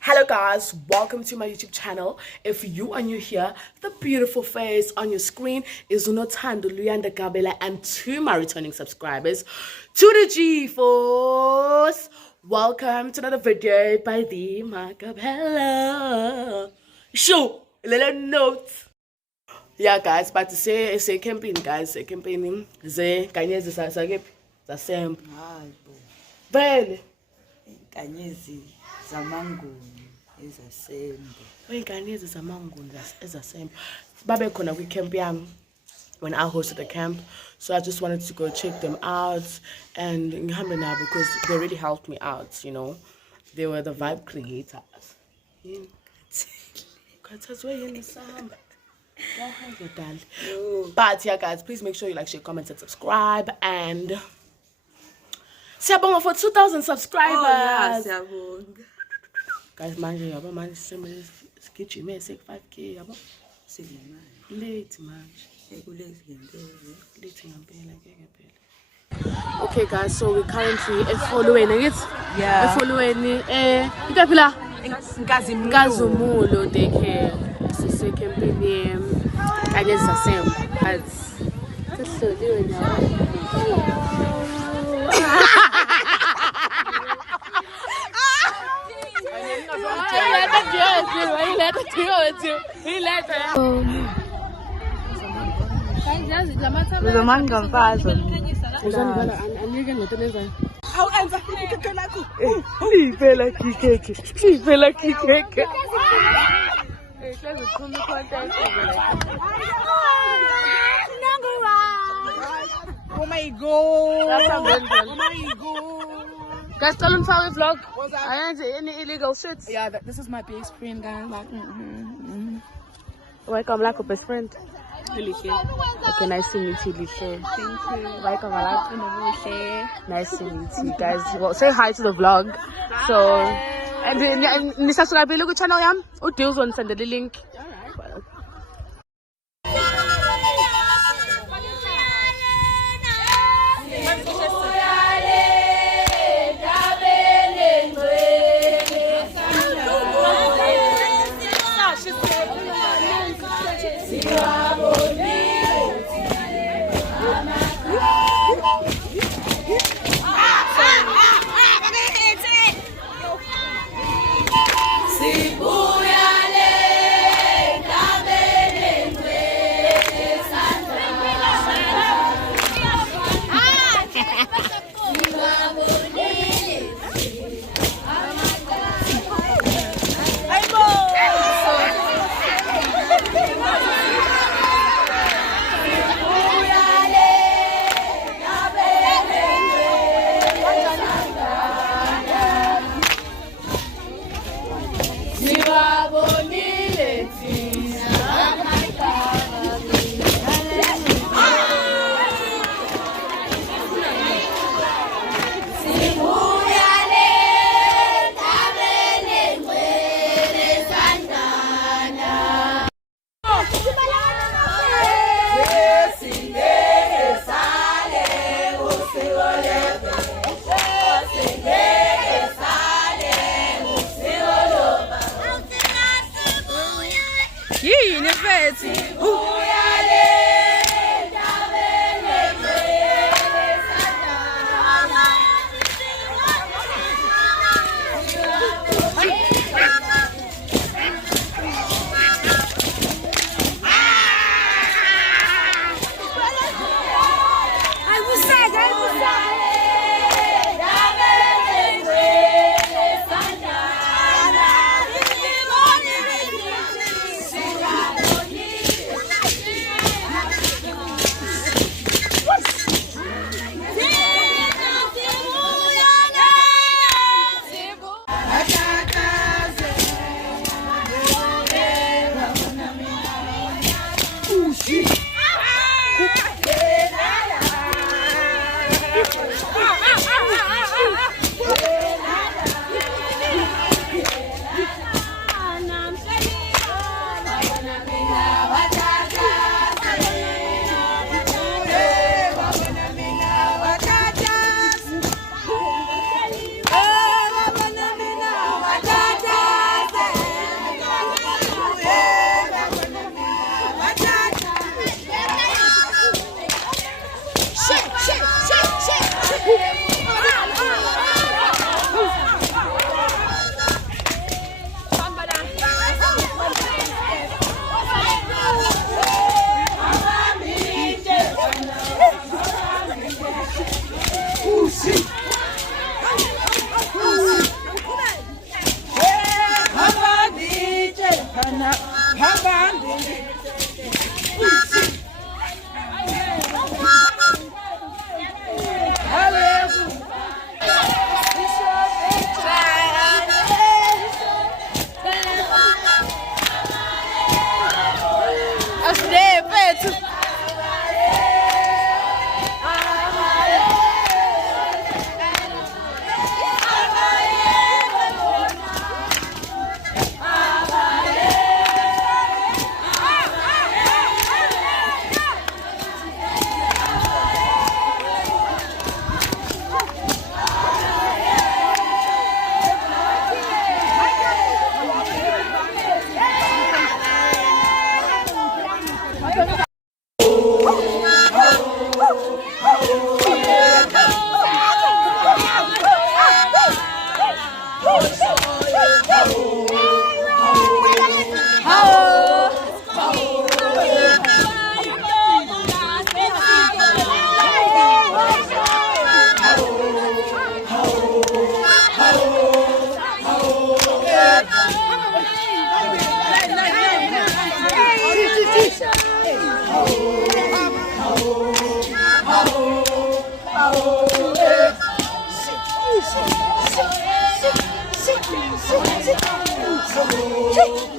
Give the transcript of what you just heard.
Hello guys, welcome to my YouTube channel. If you are new here, the beautiful face on your screen is Unothando Luyanda Gabela, and to my returning subscribers, to the G-Force, welcome to another video by the Macabella Show. A little note. Yeah guys, but to say campaign guys, say campaigning, Izinkanyezi Zamanguni. Vele. Izinkanyezi Zamanguni Izinkanyezi Zamanguni ezasembo. Babe khona kwi camp yami when I hosted the camp, so I just wanted to go check them out and ngihambe nabo because they really helped me out, you know. They were the vibe creators. But yeah guys, please make sure you like, share, comment and subscribe, and siyabonga for 2,000 subscribers. Oh yeah, siyabonga. Guys, manje yabo manje sigijime 5K yabo. Late manje. Okay guys, so we're currently following it. Yeah. Following ikaphi Nkazumulo daycare. Sise campaign kanye zasembo. But sehloliwe nawo. Oh my god. Guys, tell them how we vlog. I ain't any illegal shit. Yeah, this is my best friend, guys. Like, Welcome, like a best friend. Lishe. Okay, nice to meet you, Lishe. Thank you. Welcome, like Lishe. nice to meet you, guys. Well, say hi to the vlog. So, and subscribe to the channel, yam. Or deals on send the link. Alright. Yezintombi